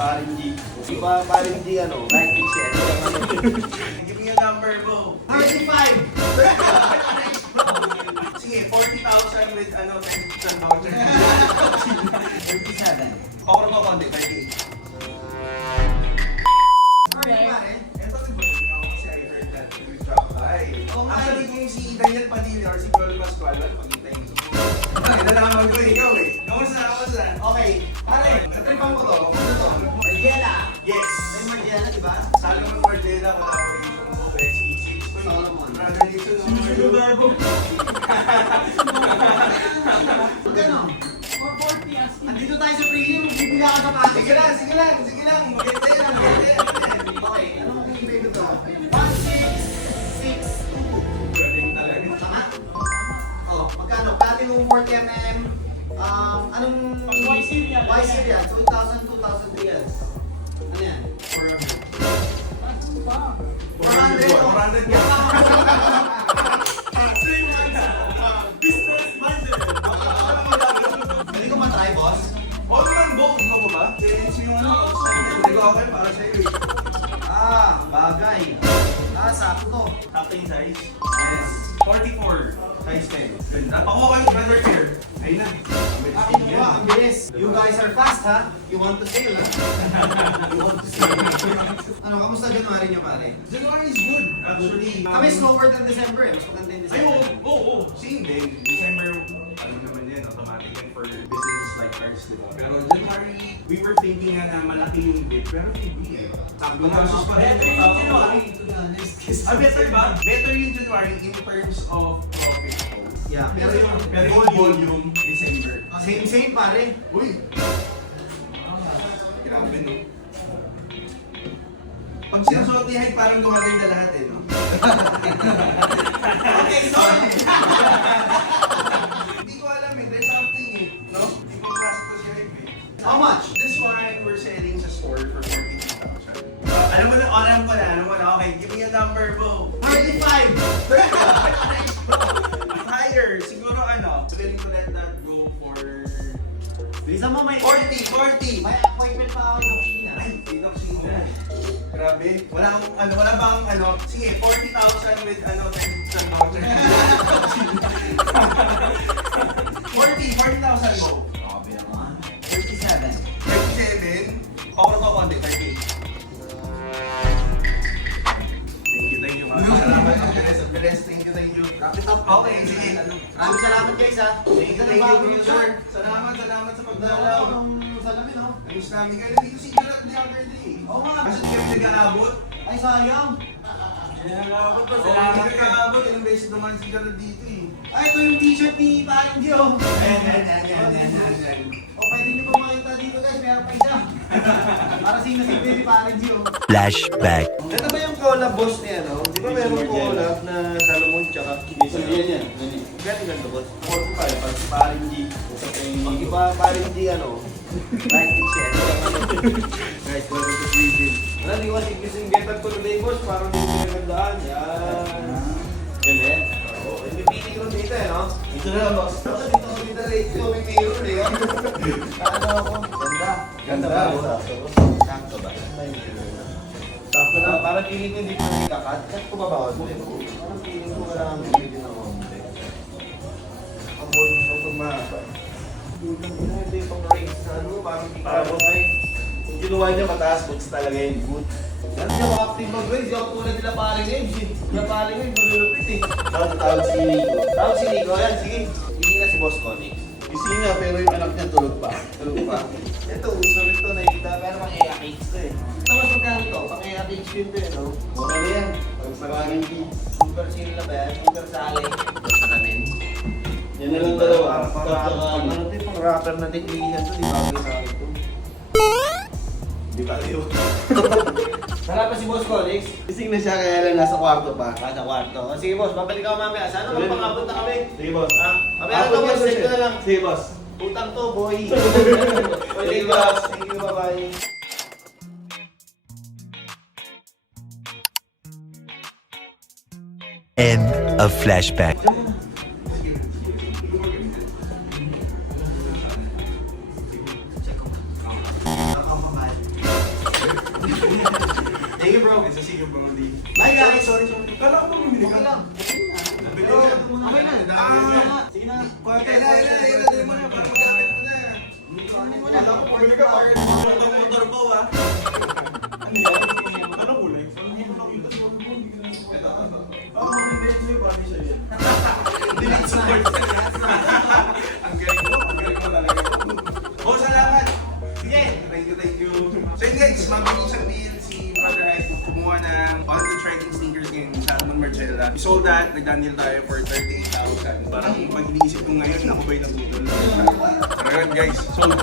paring G. Di ba paring G ano? Ranking share. Give me a number, bro. 35! Sige, 40,000 with ano, 10% voucher. 37. Pakuro ko konti, 38. Ito si Boy, ako kasi I heard that you drop by. Actually, kung si Daniel Padilla or si Joel Pascual, pag-intay yung nalaman ko ikaw eh. Kamusta? Okay, pare, natripan ko to. Ano to? Margiela. Yes! May Margiela, di ba? Salomon Margiela, collaboration mo, XE6. Solomon. Brother dito no. Magkano? 440 asking. Andito tayo sa premium, bibili ako sa package. Sige lang. Maganda yan. Okay, ano kung i-baby to? 1662. Galing talaga. Tama? Oh, magkano? Platinum 40mm. Anong... Y-Series yan. So, 1,000, 2,000 reals. Ano yan? 400. 400 yan. Hindi ko matry, boss. Huwag naman, bold mo ba? Challenge yung ano. Hindi ko okay para sa'yo eh. Bagay. Sakto. Sakto yung size? Yes. 44. Size 10. Ganda. Pakuha kayo brother here. Ayun na. Ang bilis. You guys are fast, ha? You want to sail, ha? You want to sail. Ano, kamusta January nyo, pare? January is good. Actually. Kami slower than December, eh. Mas maganda yung Ay, December. oo. Same din. December, ano naman yan, automatic yan for businesses like ours, di ba? Pero January, we were thinking na malaki yung dip, pero hindi eh. Sakto Kung lang. kasus pa rin, better ba? Better yung January in terms of profit. Yeah, Pero yung volume, December. Same, pare. Uy! Grabe, no? Pag sinusuotihan, parang gumaganda lahat eh, no? Okay, sorry! Hindi ko alam eh, there's something eh, no? Hindi ko klase ko si Hype eh. How much? This one, we're selling sa store for 42,000. Alam mo na, okay, give me a number, bro. 35! Higher, siguro ano, willing to let that go for... Bisa mo may... 40! May appointment pa ako ng China. Ay, dito China. Grabe. Wala bang ano, sige, 40,000 with ano, 10% voucher. 40,000 mo. Grabe naman. 37. 37. Pakuro ko konti, 38. Thank you. Salamat. Ang bilis. Thank you. Wrap it up. Okay, sige. Maraming salamat guys, ha. Thank you, sir. Salamat sa pagdalaw. Salamin, ha. Ayos namin kayo. Dito si Gerald the other day. Oo nga. Kasi hindi kami nag-aabot. Ay, sayang. Nag-aabot pa. Hindi kami nag-aabot. Ilang beses naman si Gerald dito eh. Ay, ito yung t-shirt ni Paring Dio. Yan. O, pwede nyo po makita dito guys, meron pa isa. Para sino-sino si Paring Dio. Flashback. Ito ba yung collab boss niya, no? Di ba meron collab na Salomon tsaka Yan. Ganito boss. 45, pag paring G. Pag iba paring G, ano? Ranking share. Guys, welcome to Sweden. Wala, di ba siglising betan ko today boss, parang hindi pinagandaan. Yan. Ganyan. Oo, hindi pili ko dito eh, no? Dito na lang boss. Dito ako dito rate ko, may mirror eh. Ano ako? Ganda ba? Sakto ba? Sakto na, parang feeling ko hindi ko nagkakat. Kat ko babawas mo. Parang feeling ko wala kang bibili ng konti. Ang bold ko pag mahaba. Ito yung pang range na ano, parang di ka ay. Kung ginawa niya mataas, boots talaga yung boot. Ano siya active mag-range? Di ako tulad nila paring Ames eh. Nila paring Ames, malulupit eh. Tawag si Nico. Tawag si Nico, yan, sige. Hindi na si Boss Connie. Gising nga, pero yung anak niya tulog pa. Ito, uso rin ito, nakikita. Pero pang AX to eh. Ito mas magkano to? Pang AX din to eh, no? Mura na yan. Pag maraming di. Sugar seal na ba yan? Sugar sali. Ito namin. Yan na lang dalawa. Ano ito yung pang rapper na teknikan to? Di ba ako sa akin to? Di ba yun? Wala pa si Boss Conix? Gising na siya, kaya lang nasa kwarto pa. Nasa kwarto. O, sige boss, babalik ako mamaya. Sana magpangabot na kami. Sige boss. Mamaya na to boss, check ko na lang. Sige boss. Utang to, boy. Sige, boss. Thank you, bye-bye. End of flashback. Nakapamahal. bro. Sa sige bro, di. Bye guys! Sorry. Kala ko bumili Okay ka. lang. Nabili Bro, ka. okay na. Sige na. Dali mo na, para magamit mo na. Kunin mo na. Kala ko pwede ka, para motor ko ah. Ano yan? Ano kulay? Ito. Hindi siya yan. Delete support. Ang galing mo talaga. Oh, salamat. Sige. Thank you. So yun guys, mabilis ang deal si Brother Hype kumuha ng all the trekking sneakers kay Salomon Margiela. We sold that, nag-deal tayo for 38,000. Parang pag iniisip ko ngayon, ako ba'y nabudol? Pero yun guys, sold.